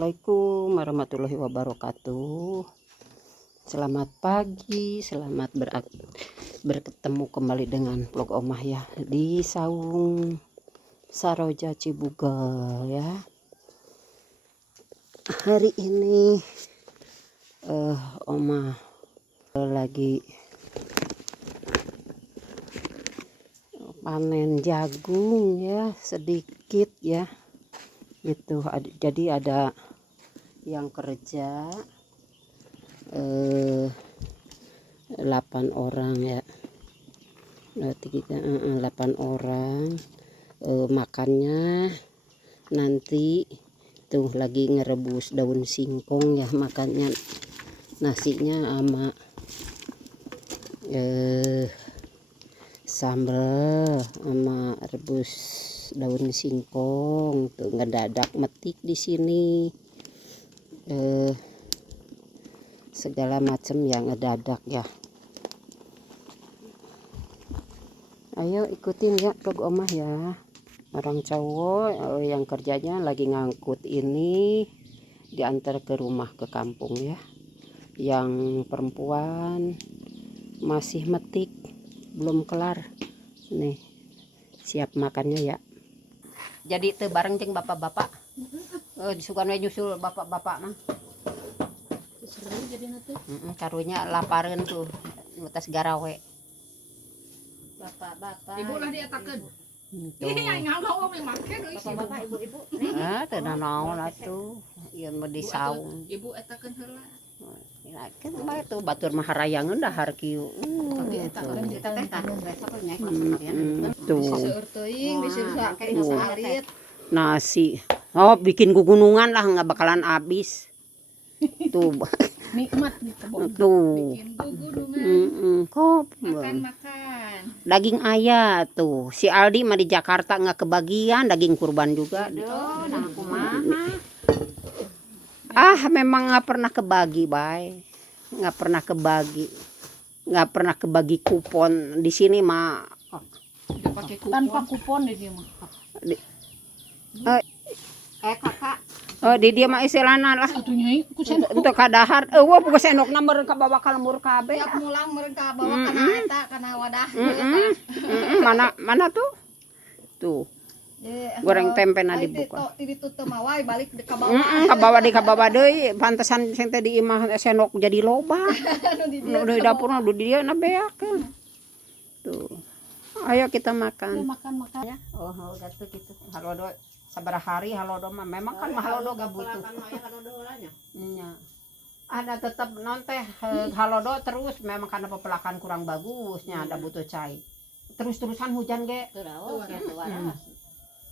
Assalamualaikum warahmatullahi wabarakatuh. Selamat pagi, selamat berketemu kembali dengan vlog Omah ya di Saung Saroja Cibugal ya. Hari ini Omah lagi panen jagung ya, sedikit ya. Gitu, jadi ada yang kerja 8 orang ya, 8 orang. Makannya nanti tuh lagi ngerebus daun singkong ya, makannya nasinya sama sambal sama rebus daun singkong tuh, ngedadak metik di sini segala macam yang ngedadak ya. Ayo ikutin ya vlog Omah ya. Orang cowok yang kerjanya lagi ngangkut ini diantar ke rumah ke kampung ya. Yang perempuan masih metik belum kelar nih, siap makannya ya. Jadi itu bareng jeng bapak-bapak. Disukan we nyusul bapak-bapak mah. Seru jadi nanti. Karunya lapareun tuh ngutas garawe. Bapak-bapak. Ibu lah diatakeun. Ih, nganggo we make deui. Bapak-bapak, ibu-ibu. Teu naon atuh. Ieu mah di saung. Ibu etakeun heula. Ya kan bae tuh batur mah harayangeun dahar kieu. Etakeun kita teh tanu besok nya Tuh. seueur teuing disirsa arit. Nasi. Oh, bikin gugunungan lah, nggak bakalan habis. Tuh. Nikmat di kebun. Tuh. Bikin gugunungan. Kop. Makan. Daging ayah tuh. Si Aldi mah di Jakarta nggak kebagian daging kurban juga. Aduh, nah kumaha. Memang nggak pernah kebagi, bay. Nggak pernah kebagi. Nggak pernah kebagi kupon di sini mah. Pakai kupon. Tanpa kupon di dia mah. Kakak. Di dia mah istilahna lah. Atunya ku sendok. Untuk kadahar. Wah buka sendokna meureun ka bawa ka lemur kabeh. Tiap mulang meureun ka bawa kana eta kana wadah. Mana tuh? Tuh. Goreng tempe na dibuka. Di tutup mawai balik ka bawah. Ka bawah deui, pantesan sing teh di imah sendok jadi loba. Nu di dapurna di dieu na beakeun. Tuh. Ayo kita makan. Makan ya. Oh, gatuh gitu. Halodo sabaraha hari halodo mah memang kan halodo gak butuh. Nya. Ada tetap non teh halodo terus memang karena pepelakan kurang bagusnya ada butuh cai. Terus-terusan hujan ge.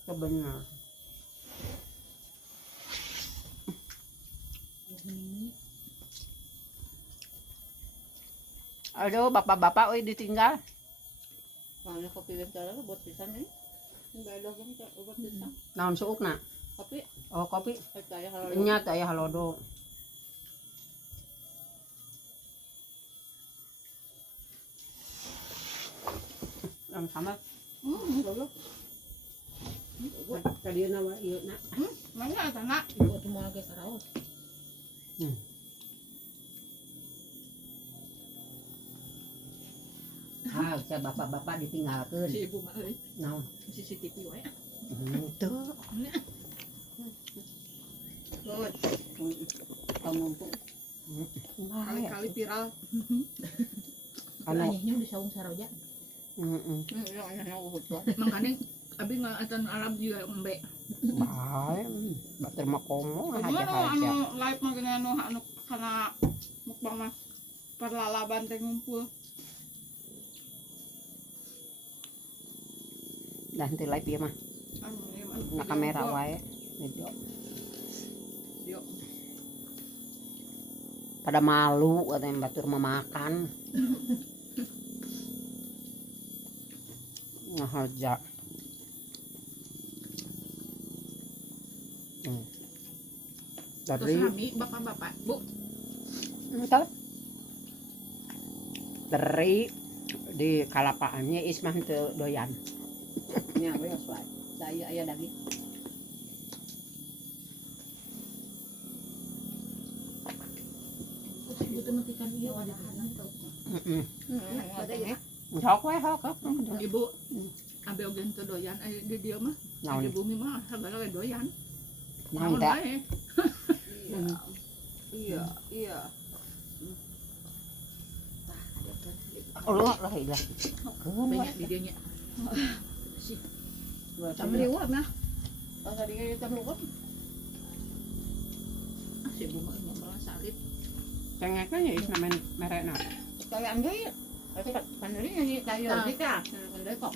Bener. Aduh, bapak-bapak euy ditinggal. Soalnya kopi bentara buat pisan ini. Enggak ada gong buat pisan. Naon suukna? Kopi. Oh, kopi. Aya halodo. Nya teh aya halodo. Sama. Goblok. Tadieuna wa ieu na. Mana sana? Ibu tuh mau lagi karaos. Saya bapak-bapak ditinggalkeun. Si ibu mah euy. Naon? CCTV wae. Tuh. Good. Kamumpung. Kali-kali viral. Anu Anyahnya di Saung Saroja. Ya anyahnya uhud. Makanya abi ngatan Arab juga embe. bae. Batur mah komo Haja live mah gini anu kana mukbang mah perlalaban teh ngumpul. Dah henteu live ieu mah. Na kamera wae. Video. Pada malu katanya batur mah makan. Ngahaja. Dari bapak-bapak, Bu. Entar. Dari di kalapaannya Ismah teu doyan. Nya we wae. Da aya daging. Sok wae sok. Ibu ambil ogen teu doyan di dieu mah. Di bumi mah sagala we doyan. Naon Naon teh? wae. Iya. Allah lah ilah. Banyak di dieu nya. Tamliwat nah. Pas tadi tamliwat. Si bunga ini malah salib. Cengeknya ya is namen merekna. Kalian ge tapi kan dari nyanyi kayu kita. Kan dari kok.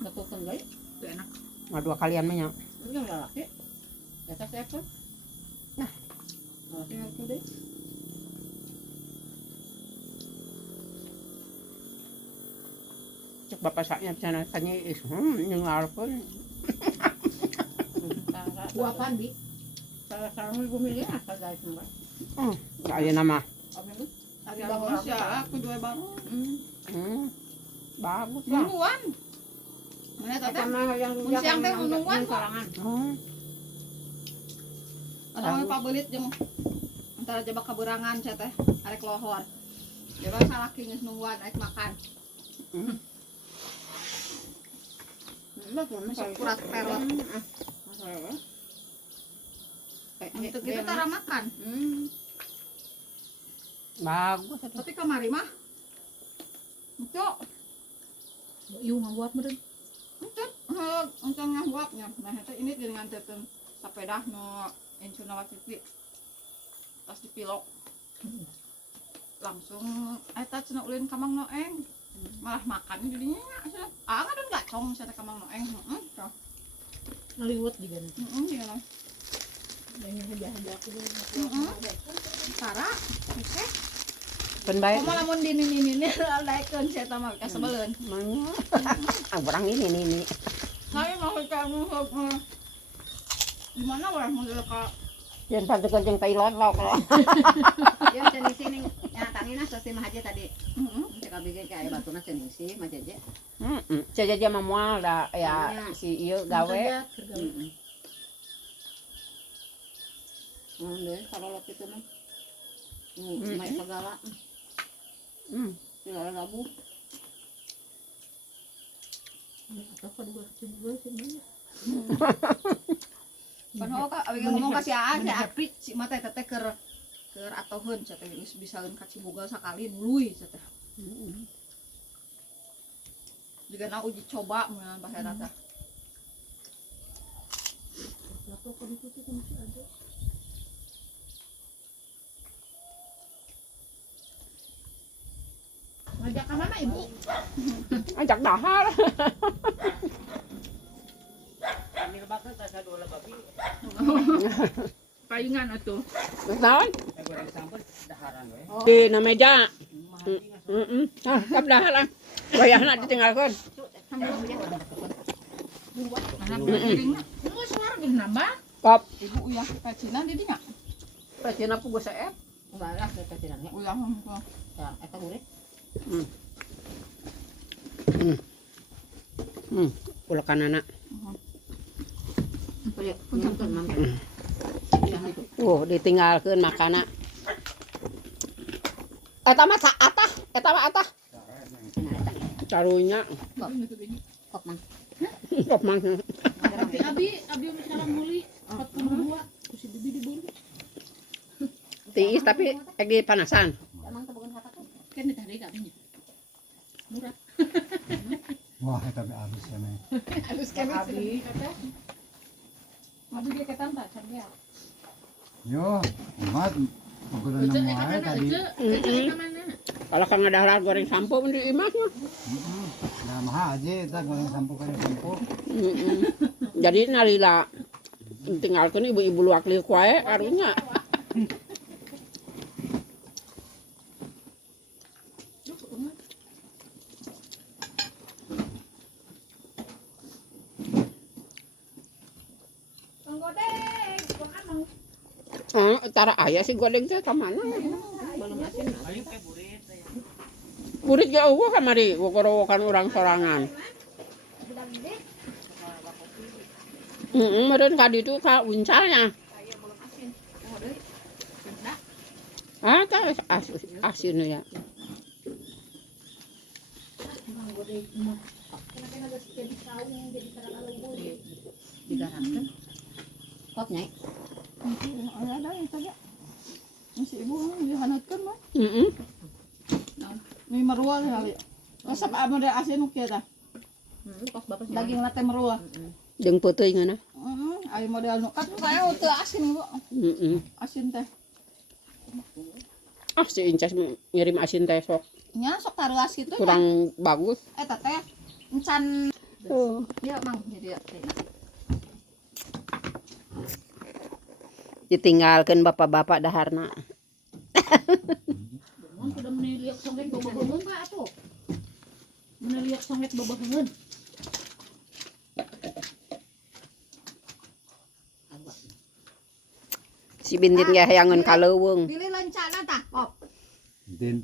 Lakukan gay. Itu enak. Dua kalian mah nya. Itu yang laki. Kata siapa? Nah. Tinggal aku deh. Cek bapak saknya cenah tanya is nyengarkeun. Buah pandi. Salah ibu milih asal dari tempat. Aya nama. Ari bagus ya, aku jual baru. Bagus lah. Nungguan. Mana tata? yang Siang teh nungguan kok. Ada Pak Belit jeung antara jebak kaberangan cia teh, arek lohor. Jebak salaki geus nungguan arek makan. Masuk kurat perot. Itu kita tara makan. Bagus. Tapi kamari mah Cok. Ieu ngabuat meureun. Untuk ngabuatnya. Nah, itu ini dengan tetep sepeda nu encuna waktu pas dipilok. Langsung eta cenah ulin ka Mang Noeng. Malah makan jadinya nya. Ngadon gacong cenah ka Mang Noeng. Heeh. ngeliwat juga nih. Iya. Banyak hadiah aku dulu. Tara, oke. Pen bae. Komo lamun dini-dini daekeun sia eta mah kasebeleun. Orang ini. Saya mau kamu di mana wah mau ka Yang panteun jeung Thailand lok. Ya cenah sini nyatangina sesi mah aja tadi. Cek abg kayak batuna cenah sih mah jaja. Jaja mah moal da ya si ieu gawe. Deh kalau itu mah. Main segala. Segala labu. Apa dua sini. Padahal ka abg ngomong ka si Aa, si Apit, si mah teh teh keur atoheun cenah teh geus bisaeun ka Ciboga sakali nuluy cenah teh. Juga na uji coba mun bahasa eta teh. Lapo kok itu masih ada. Ngajak ka mana Ibu? Ajak dahar. Ambil bakal kasa dua babi. Paingan atuh. Naon? Goreng sambal daharan we. Di na meja. Kap dahar lah. Wayahna ditinggalkeun. Mana piringna? Mun suara geus nambah. Kap. Ibu uyah ka Cina di dinya. Pacina puguh saep. Balas ke kecilannya. Uyah mah. Ya, eta urip. Ulah kanana. Punten mangga. Ditinggalkeun makana. Eta mah atah. Carunya. Kok mang. Kop mang. Abi salam muli 42 kusi bibi dibun. Tiis tapi ek dipanasan. Emang tebukan kata kan. Kan ditari kabinya. Murah. Wah, eta be alus ya nih. Halus kan abi. Abi dia ketan tak candia. Yo, umat ukuran nama wae tadi. Kalau kang dahar goreng sampo di imah mah. Nah, mah aja eta goreng sampo kare sampo. Jadi nalila tinggalkeun ibu-ibu luak liuk wae karunya. Tara aya si godeng teh ka mana? Burit ge eueuh kamari wokor-wokan urang sorangan. Meureun ka ditu ka uncalnya. Ah, tak asin ya. Digarapkan. Kok nyai? Ada yang tadi. Masih ibu dihanatkan mah. Ini merua kali. Resep apa ada asin oke dah. Kok bapak Daging latte merua. Jeung peuteui ngana. Ayo model nu kan saya teu asin bu. Asin teh. Ah, si Incas ngirim asin teh sok Nya sok taruas kitu nya. kurang bagus. Eta teh encan Oh. ya mang jadi Ditinggalkeun bapak-bapak daharna. Mun sudah meneliak songet bobogoheun Pak atuh. Meneliak songet bobogoheun. Si Bintin ge hayangeun kaleuweung. pilih lencana tah. Pop. Din.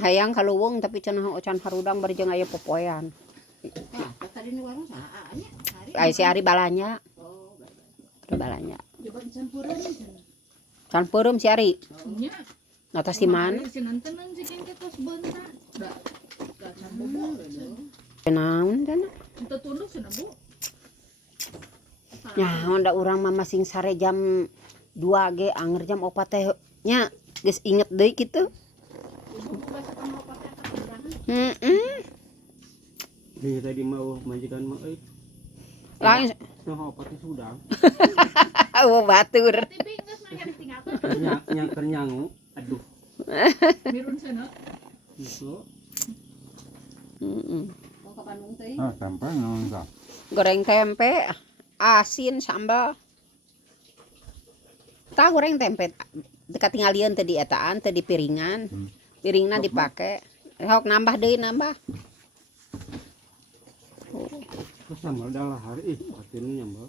Hayang kaleuweung tapi cenah ocan harudang bari jeung aya popoean. tadi di warung saha nya hari. Ai si Ari balanya, Oh, balanya. Coba campuran Can peureum si Ari. nya. Nata si man. Si nantenan si kengke tos bentar. Da cambobo. Naon kana? Itu tunduk cenah Bu. Nyaon da urang mah masing sare jam 2 ge anger jam 4 teh nya geus inget deui kitu. Ini tadi mau majikan mah Lain noh opat sudah. oh batur. TV geus mah ditinggalkeun. Yang kenyang. Aduh. Mirun cenah. Itu Mau ke Bandung teh. Ah, sampai naon ka? Goreng tempe, asin, sambal. Tah goreng tempe dekat tinggalian teh di etaan teh di piringan. Piringna dipake. Hok nambah deui nambah. kesambal dah hari patin nyambal.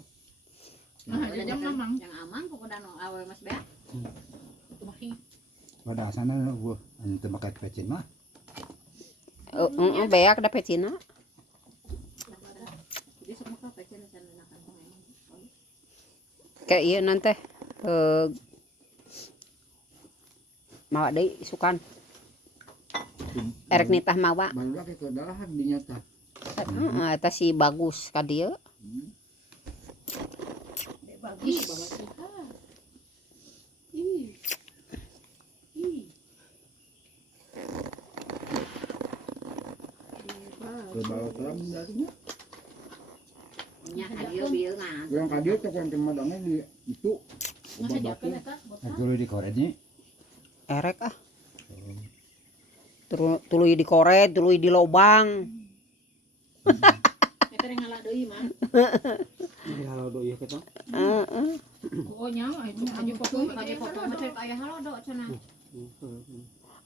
Nah, jajang mamang. Yang aman pokoknya no awe Mas Bea. Pada asana gua anu teu make pecin mah. Beak da pecina. Jadi semua ka pecen cenah kantong emang. Kayak ieu nanti mawa deui sukan. Erek nitah mawa. Barudak itu adalah dinyata. Eta si bagus ka dieu. Bagus bawa suka. Ih. Ih. Ke bawah teram darinya. Nya adieu bieu mah. Yang kadieu teh kan madangnya di itu. Ngajakeun eta botak. Dulu di korednya. Erek ah. Tuluy di koret, tuluy di lobang. Eta rek ngalah deui mah. Ini halo do ieu kita. Oh nya aju pokok Kade foto mah cek aya halodo cenah.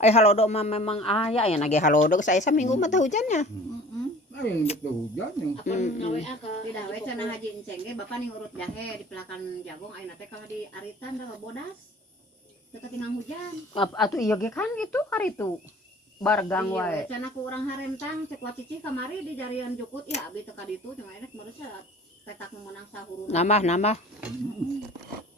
Ai halodo mah memang aya ya nage halodo saya saminggu mah teh hujannya. Yang betul hujan yang. apa ngaWA ka Tidak we cenah Haji Enceng ge bapak ning urut jahe di pelakan jagung ayeuna teh kalau di aritan da bodas. Teu tinggal hujan. Atuh ieu ge kan gitu karitu. Bargang wae. Cenah ku urang harentang cek wacicih kamari di jarian jukut ya abi teu ka ditu cenah enek meureuh petak meunang sahuruna. Nambah.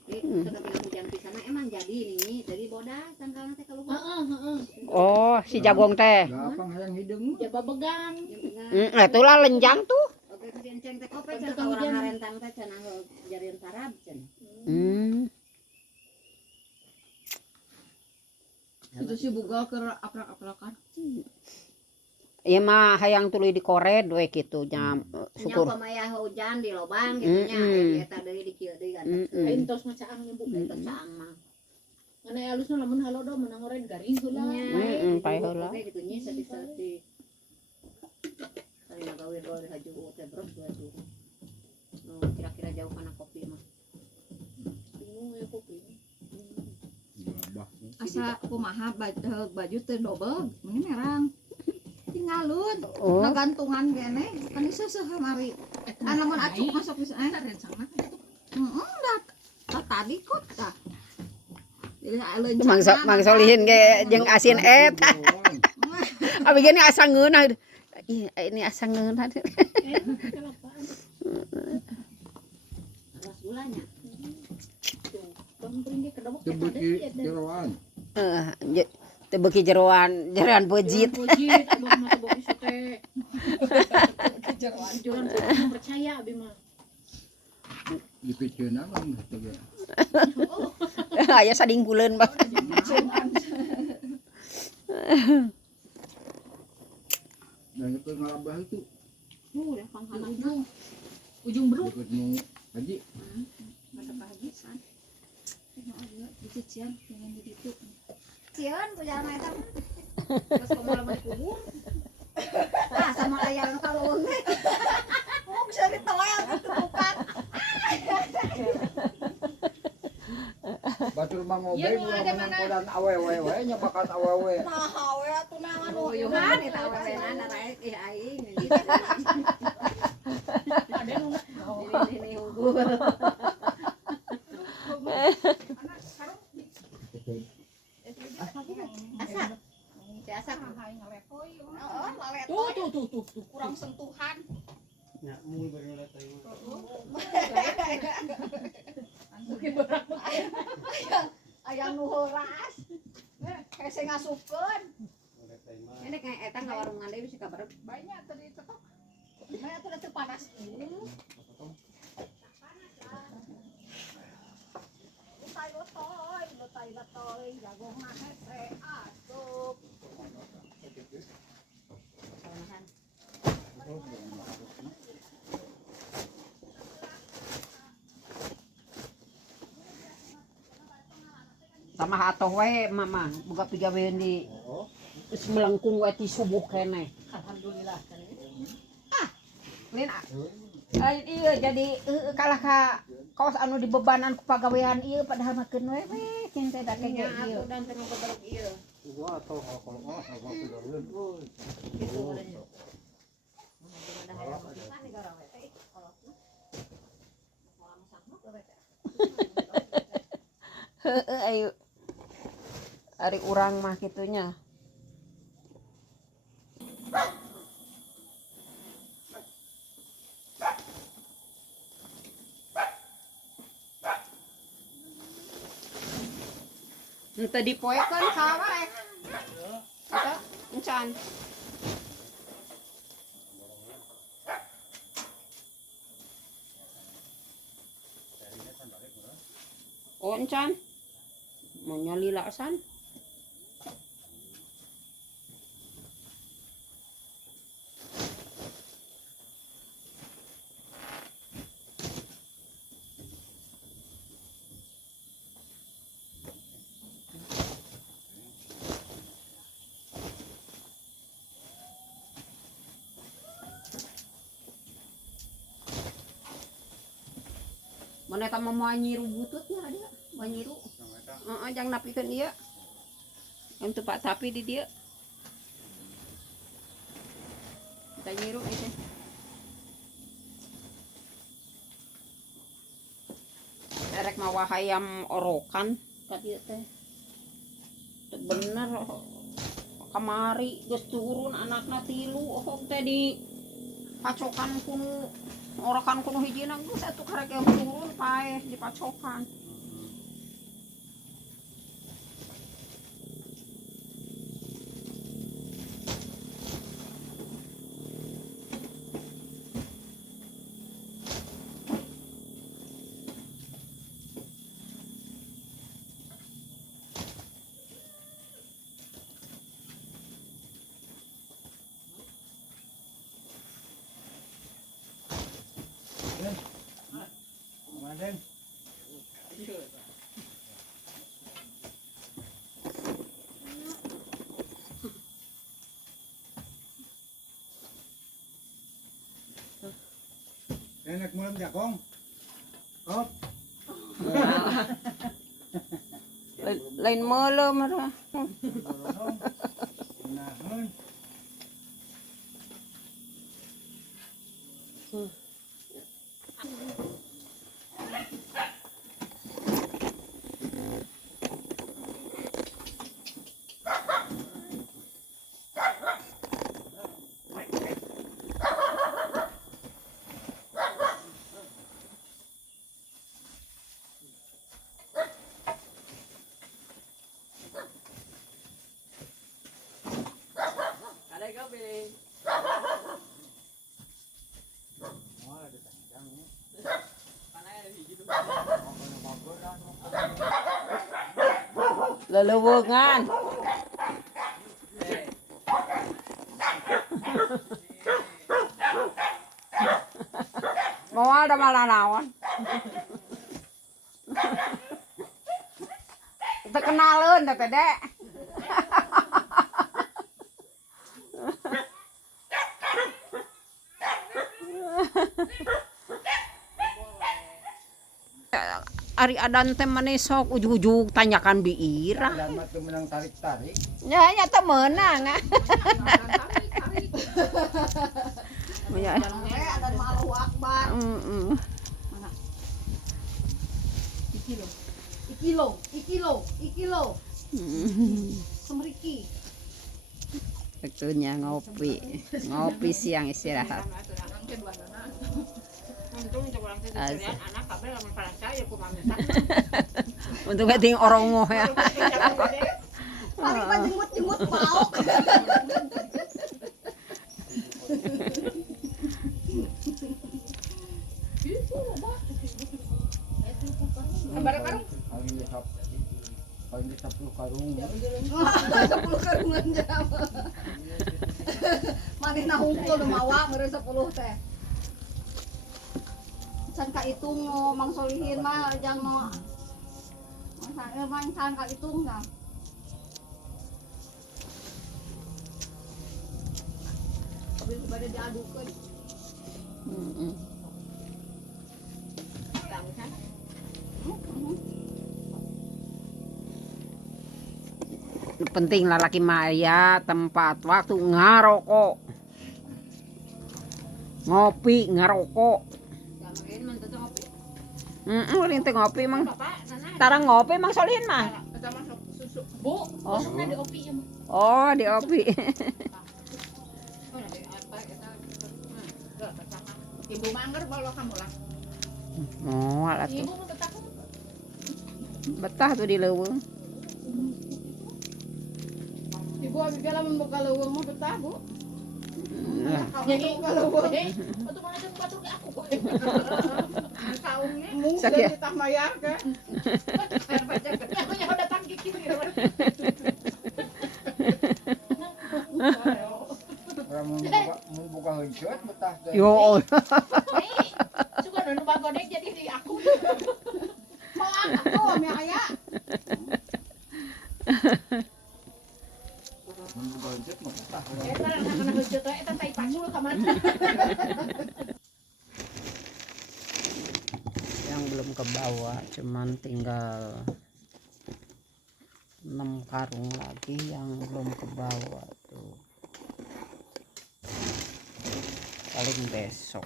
Teu tinggal hujan pisan emang jadi ini jadi bodas tangkalna teh keluar. heeh. Oh, si jagong teh. Gampang hayang hidung. Jaba begang. Itulah lenjang tuh. Oke Haji Enceng teh kope cenah ka urang harentang teh cenah jarian sarab cenah. Itu si bugal ke aprak-aprakan. Ieu mah hayang tuluy di koret we kitu nya Nya syukur. pamaya hujan di lobang gitu nya eta deui di kieu deui gantek. Lain tos mah caang nya Bu. Eta caang mah. Mana halusna lamun halodo menang oren garing heula. Pae heula. Oke gitu nya seti-seti. Tadi ngagawir dua haju teh bros dua haju. No kira-kira jauh kana kopi mah. Bingung ya kopi. Asa kumaha baju teu double, mending merang. Tinggalun, Oh. ngagantungan kene, kan seuseuh kamari. Lamun acuk masuk di sana. Rencana. Tadi kok tah. Jadi Mang Solihin ge jeung asin eta. Abi gini asa ngeunah. Ini asa ngeunah. Alas gulanya. Bang bring ke kedok Tebut di jeroan. Teu beuki jeroan bejit. Pojit, abang mah teu isu teh. Juran percaya abi mah. Dipikeun apa teh. Aya sadingkuleun Bang. Dan itu ngalabah itu Ya Kang Hanan. Ujung beruk. ikut mau haji. Masa kehabisan. Itu cian dengan di situ. Cieun ku jalan eta. Pas komola mah dikubur. Ah sama aya nu kalung teh. Mung sari toel gitu bukan. Batur mangobe Iya, nu bulan ada menang mana? kodan awewe we nya bakat awewe. Nah, we atuh naon nu Uyuhan eta awewenan raek ih aing. Ada nu Ini unggul. Asa. Si asa. Oh, laleto. tuh. Kurang sentuhan. Ya, mung bener teh. Aya nu heuras. Hese ngasupkeun. Ini kayak eta ngawarungan deui bisa kabar. Banyak tadi cetok. Maya tuh teu panas. Lotoy, jagung mah hese asup. Sanahan. Sama atoh we mama boga pigawean di geus melengkung we ti subuh keneh. Alhamdulillah kan. Lin ieu jadi kalah ka kaos anu dibebanan ku pagawean ieu padahal mah keun we cing teh da Nya kege ieu. atuh dan tengah beberek ieu. Gua atau kalau apa pigawean. Gitu urangnya. Ada hayang pisan di garawe teh kolotna. Moal masak we teh. Heueuh ayo. Ari urang mah kitunya. Henteu dipoekeun sawarek. Eta encan. Oh encan. Mau nyalilasan. Mana eta mah moal nyiru bututnya ada, moal nyiru. Heeh, jang napikeun ieu. Yang tempat sapi di dieu. Kita nyiru itu. Erek mah wahayam orokan ka dieu teh. Teu bener kamari geus turun anakna 3 teh di pacokan kuno orokan kuno hijina geus atuh karek yang turun paeh di pacokan. Raden. Enak mulam jakong. Oh, Lain meuleum mah. naon? Lelewungan. Mau ada malah naon. Kita kenalin teh Dek. Ari adan teh maneh sok ujug-ujug tanyakan biira. Dan mah teu menang tarik-tarik. Nya nya teh meunang. Ya. Ada malu akbar. Iki lo. Semeriki. Waktunya ngopi. Ngopi siang istirahat. Untuk wedding orongo ya. Paling mah jenggut-jenggut pauk. Paling di 10 karung. 10 karungan jam. Manehna hungkul nu mawa meureun 10 teh. Can ka itung Mang Solihin mah jang mah. Mang can ka itung nya. Kabeh bade diadukeun. Penting lalaki maya tempat waktu ngarokok. Ngopi ngarokok. Uring teh ngopi mang. Tarang ngopi Mang Solihin mah. Bu, Oh. di opi ya. Oh, di opi. Ibu mangger bawa kamu lah. Oh, alat tuh. Ibu mau betah. Betah tuh di leuweung. Ibu abis lamun boga leuweung mah betah, Bu. Nah, Jadi Boga leuweung. untuk mana jeung batur ke aku. Saungnya mung Sak ya? ditah mayar ke. Yang udah datang gigi gitu. Orang mun boga heuceut betah teh. yo. Suka nu bagodek jadi di aku. Mau aku ame aya. Mun boga heuceut mah betah. Eta anak-anak heuceut teh eta tai pacul ka mana. Yang belum kebawa cuman tinggal 6 karung lagi yang belum kebawa tuh. Paling besok.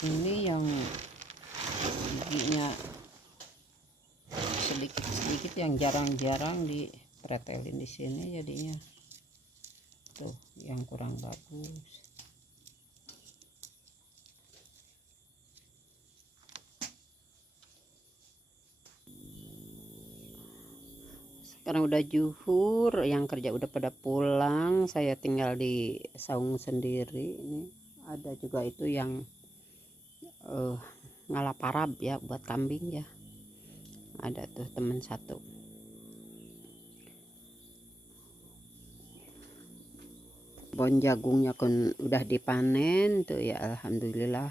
Ini yang giginya sedikit-sedikit yang jarang-jarang dipretelin di sini jadinya tuh yang kurang bagus. Sekarang udah zuhur, yang kerja udah pada pulang, saya tinggal di saung sendiri. Ini ada juga itu yang ngalaparab ya buat kambing ya. Ada tuh teman satu. Bon jagungnya kan udah dipanen tuh ya, alhamdulillah.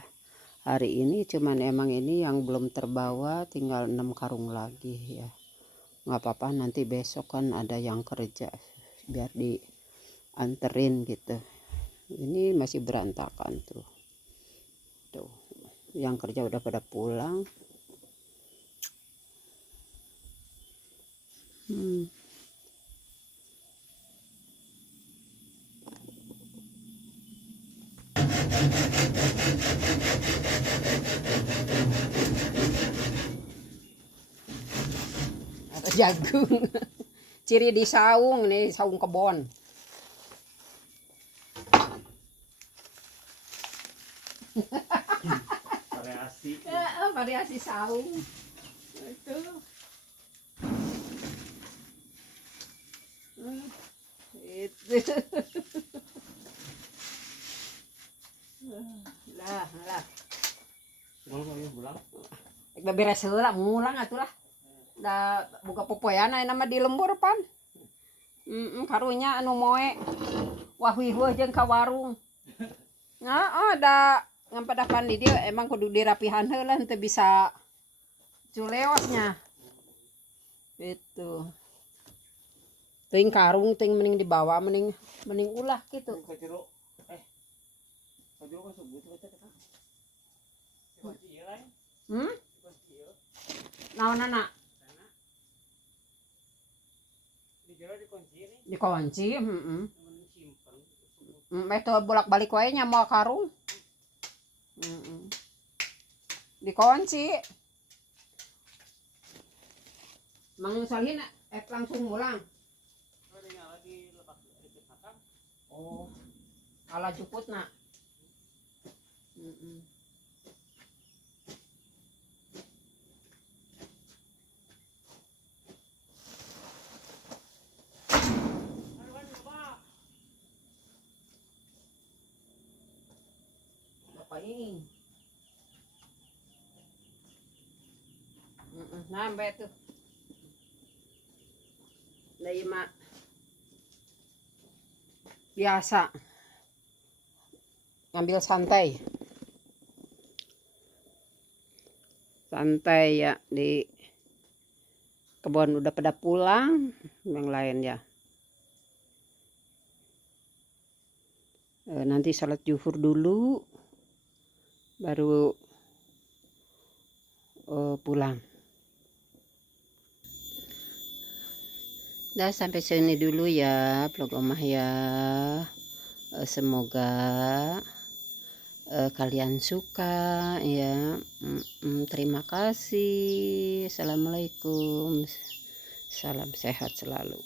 Hari ini cuman emang ini yang belum terbawa, tinggal 6 karung lagi ya. Nggak apa-apa, nanti besok kan ada yang kerja biar dianterin gitu. Ini masih berantakan tuh. Tuh, yang kerja udah pada pulang. Ada jagung. Ciri di saung nih, saung kebon. Variasi. Variasi saung. Itu. Itu. Buang saya pulang. Udah beres heula mulang atuh lah. Da buka popoyana nama di lembur pan. Karunya anu moe. Wah jeung ka warung. Da ngampadapan di dia emang kudu dirapihan heula henteu bisa culeosnya. Itu. Teuing karung teuing mending dibawa mending ulah gitu. Kaciro. Kaciro kan sebut kita. Kunci ieu lain. Kunci ieu. Naonana? Dikunci nih. Dikunci, Simpen. Itu bolak-balik wae nya mau karung. Dikunci. Mang Salhin langsung mulang. Lagi lepas dikit makan. Oh. Ala juputna. Bapak ini. Nambah tuh. Dari mak biasa ngambil santai ya di kebun udah pada pulang yang lain ya. Nanti sholat zuhur dulu baru pulang. Dah sampai sini dulu ya vlog Omah ya. Semoga kalian suka ya. Terima kasih. Assalamualaikum. Salam sehat selalu.